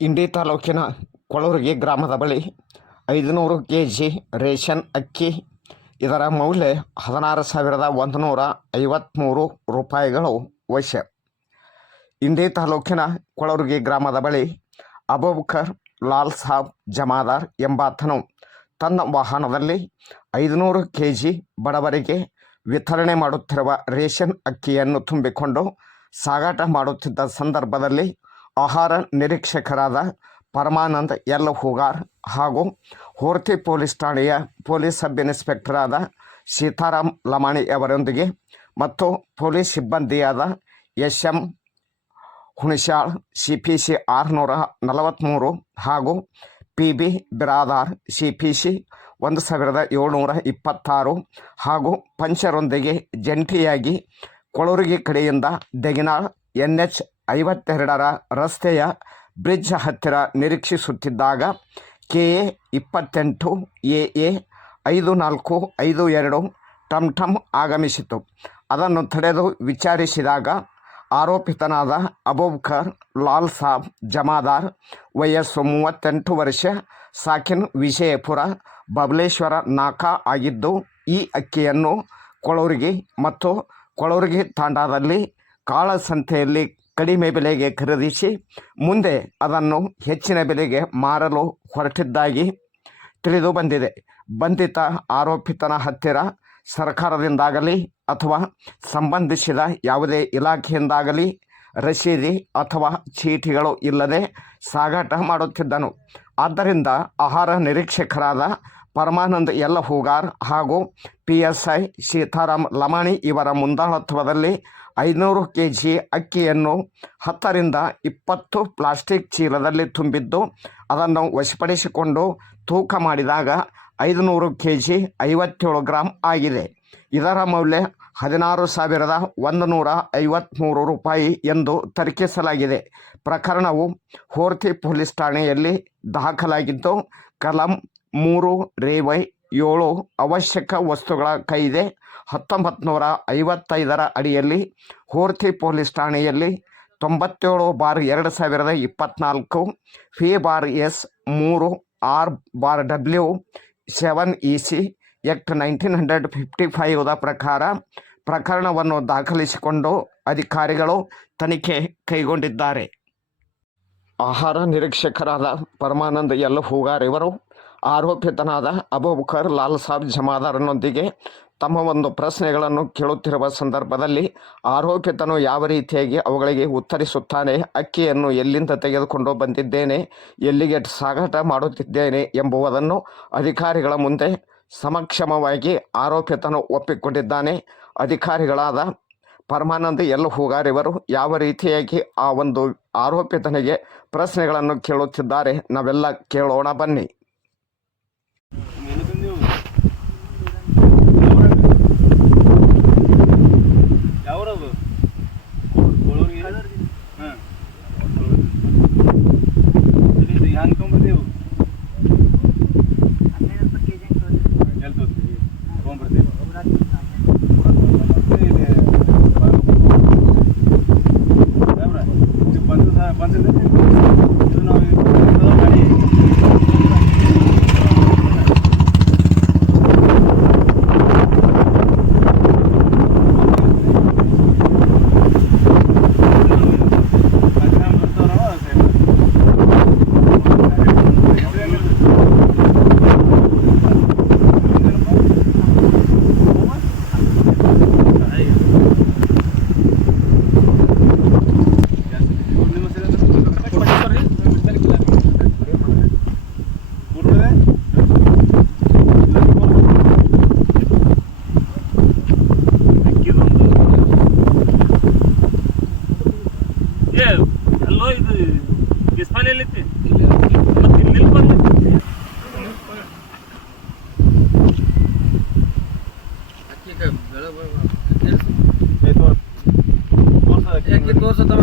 ಇಂಡಿ ತಾಲೂಕಿನ ಕೊಳೂರಿಗೆ ಗ್ರಾಮದ ಬಳಿ ಐದುನೂರು ಕೆ ಜಿ ರೇಷನ್ ಅಕ್ಕಿ, ಇದರ ಮೌಲ್ಯ ಹದಿನಾರು ಸಾವಿರದ ಒಂದು ನೂರ ಐವತ್ತ್ಮೂರು ರೂಪಾಯಿಗಳು ವಶ ಇಂಡಿ ತಾಲೂಕಿನ ಕೊಳೂರಿಗೆ ಗ್ರಾಮದ ಬಳಿ ಅಬೂಬಕರ್ ಲಾಲ್ ಸಾಬ್ ಜಮಾದಾರ್ ಎಂಬಾತನು ತನ್ನ ವಾಹನದಲ್ಲಿ ಐದುನೂರು ಕೆ ಜಿ ಬಡವರಿಗೆ ವಿತರಣೆ ಮಾಡುತ್ತಿರುವ ರೇಷನ್ ಅಕ್ಕಿಯನ್ನು ತುಂಬಿಕೊಂಡು ಸಾಗಾಟ ಮಾಡುತ್ತಿದ್ದ ಸಂದರ್ಭದಲ್ಲಿ ಆಹಾರ ನಿರೀಕ್ಷಕರಾದ ಪರಮಾನಂದ್ ಎಲ್. ಹೂಗಾರ್ ಹಾಗೂ ಹೊರ್ತಿ ಪೊಲೀಸ್ ಠಾಣೆಯ ಪೊಲೀಸ್ ಸಬ್ ಆದ ಸೀತಾರಾಮ್ ಲಮಾಣಿ ಅವರೊಂದಿಗೆ ಮತ್ತು police ಸಿಬ್ಬಂದಿಯಾದ S M Hunashal C P C ಆರುನೂರ ನಲವತ್ತ್ಮೂರು ಹಾಗೂ P B Biradar C P C ಒಂದು ಸಾವಿರದ ಏಳ್ನೂರ ಇಪ್ಪತ್ತಾರು ಹಾಗೂ ಪಂಚರೊಂದಿಗೆ ಜಂಟಿಯಾಗಿ ಕೊಳರುಗಿ ಕಡೆಯಿಂದ ದೆಗಿನಾಳ್ ಎನ್ ಎಚ್ ಐವತ್ತೆರಡರ ರಸ್ತೆಯ ಬ್ರಿಡ್ಜ್ ಹತ್ತಿರ ನಿರೀಕ್ಷಿಸುತ್ತಿದ್ದಾಗ ಕೆ ಎ ಇಪ್ಪತ್ತೆಂಟು ಎ ಎ ಐದು ನಾಲ್ಕು, ಐದು ಎರಡು, ಟಮ್ ಟಮ್ ಆಗಮಿಸಿತು. ಅದನ್ನು ತಡೆದು ವಿಚಾರಿಸಿದಾಗ ಆರೋಪಿತನಾದ ಅಬೂಬಕರ್ ಲಾಲ್ ಸಾಬ್ ಜಮಾದಾರ್ ವಯಸ್ಸು ಮೂವತ್ತೆಂಟು ವರ್ಷ, ಸಾಕಿನ್ ವಿಜಯಪುರ, ಬಬಲೇಶ್ವರ ನಾಕಾ ಆಗಿದ್ದು, ಈ ಅಕ್ಕಿಯನ್ನು ಕೊಳವರಿಗೆ ಮತ್ತು ಕೊಳವರಿಗೆ ತಾಂಡಾದಲ್ಲಿ ಕಾಳಸಂತೆಯಲ್ಲಿ ಕಡಿಮೆ ಬೆಲೆಗೆ ಖರೀದಿಸಿ ಮುಂದೆ ಅದನ್ನು ಹೆಚ್ಚಿನ ಬೆಲೆಗೆ ಮಾರಲು ಹೊರಟಿದ್ದಾಗಿ ತಿಳಿದು ಬಂದಿದೆ. ಬಂಧಿತ ಆರೋಪಿತನ ಹತ್ತಿರ ಸರ್ಕಾರದಿಂದಾಗಲಿ ಅಥವಾ ಸಂಬಂಧಿಸಿದ ಯಾವುದೇ ಇಲಾಖೆಯಿಂದಾಗಲಿ ರಸೀದಿ ಅಥವಾ ಚೀಟಿಗಳು ಇಲ್ಲದೆ ಸಾಗಾಟ ಮಾಡುತ್ತಿದ್ದನು. ಆದ್ದರಿಂದ ಆಹಾರ ನಿರೀಕ್ಷಕರಾದ ಪರಮಾನಂದ್ ಎಲ್ಲ ಹೂಗಾರ್ ಹಾಗೂ P. S. I. Sitaram Lamani ಇವರ ಮುಂದಾಳತ್ವದಲ್ಲಿ ಐನೂರು ಕೆ ಜಿ ಅಕ್ಕಿಯನ್ನು ಹತ್ತರಿಂದ ಇಪ್ಪತ್ತು ಪ್ಲಾಸ್ಟಿಕ್ ಚೀಲದಲ್ಲಿ ತುಂಬಿದ್ದು, ಅದನ್ನು ವಶಪಡಿಸಿಕೊಂಡು ತೂಕ ಮಾಡಿದಾಗ ಐದುನೂರು ಕೆ ಜಿ ಐವತ್ತೇಳು ಗ್ರಾಮ್ ಆಗಿದೆ. ಇದರ ಮೌಲ್ಯ ಹದಿನಾರು ಸಾವಿರದ ಒಂದು ನೂರ ಐವತ್ತ್ಮೂರು ರೂಪಾಯಿ ಎಂದು ತರ್ಕಿಸಲಾಗಿದೆ. ಪ್ರಕರಣವು ಹೋರ್ತಿ ಪೊಲೀಸ್ ಠಾಣೆಯಲ್ಲಿ ದಾಖಲಾಗಿದ್ದು, ಕಲಂ ಮೂರು, ರೇವೈ ಏಳು ಅವಶ್ಯಕ ವಸ್ತುಗಳ ಕಾಯ್ದೆ ಹತ್ತೊಂಬತ್ತು ನೂರ ಐವತ್ತೈದರ ಅಡಿಯಲ್ಲಿ ಹೋರ್ತಿ ಪೊಲೀಸ್ ಠಾಣೆಯಲ್ಲಿ ತೊಂಬತ್ತೇಳು ಬಾರ್ ಎರಡು ಸಾವಿರದ ಇಪ್ಪತ್ತ್ನಾಲ್ಕು ಫಿ ಬಾರ್ ಎಸ್ ಮೂರು, R bar W seven E C act nineteen hundred fifty ಫೈವ್ದ ಪ್ರಕಾರ ಪ್ರಕರಣವನ್ನು ದಾಖಲಿಸಿಕೊಂಡು ಅಧಿಕಾರಿಗಳು ತನಿಖೆ ಕೈಗೊಂಡಿದ್ದಾರೆ. ಆಹಾರ ನಿರೀಕ್ಷಕರಾದ ಪರಮಾನಂದ ಎಲ್. ಹೂಗಾರ್ ಇವರು ಆರೋಪಿತನಾದ ಅಬೂಬಕರ್ ಲಾಲ್ ಸಾಬ್ ಜಮಾದಾರನೊಂದಿಗೆ ತಮ್ಮ ಒಂದು ಪ್ರಶ್ನೆಗಳನ್ನು ಕೇಳುತ್ತಿರುವ ಸಂದರ್ಭದಲ್ಲಿ ಆರೋಪಿತನು ಯಾವ ರೀತಿಯಾಗಿ ಅವುಗಳಿಗೆ ಉತ್ತರಿಸುತ್ತಾನೆ, ಅಕ್ಕಿಯನ್ನು ಎಲ್ಲಿಂದ ತೆಗೆದುಕೊಂಡು ಬಂದಿದ್ದೇನೆ, ಎಲ್ಲಿಗೆ ಸಾಗಾಟ ಮಾಡುತ್ತಿದ್ದೇನೆ ಎಂಬುವುದನ್ನು ಅಧಿಕಾರಿಗಳ ಮುಂದೆ ಸಮಕ್ಷಮವಾಗಿ ಆರೋಪಿತನು ಒಪ್ಪಿಕೊಂಡಿದ್ದಾನೆ. ಅಧಿಕಾರಿಗಳಾದ ಪರಮಾನಂದ ಎಲ್. ಹೂಗಾರಿವರು ಯಾವ ರೀತಿಯಾಗಿ ಆ ಒಂದು ಆರೋಪಿತನಿಗೆ ಪ್ರಶ್ನೆಗಳನ್ನು ಕೇಳುತ್ತಿದ್ದಾರೆ, ನಾವೆಲ್ಲ ಕೇಳೋಣ ಬನ್ನಿ. Once दिसपाले लेते मग मतलब दिल्लीला पण लेते एक दोन स्वतः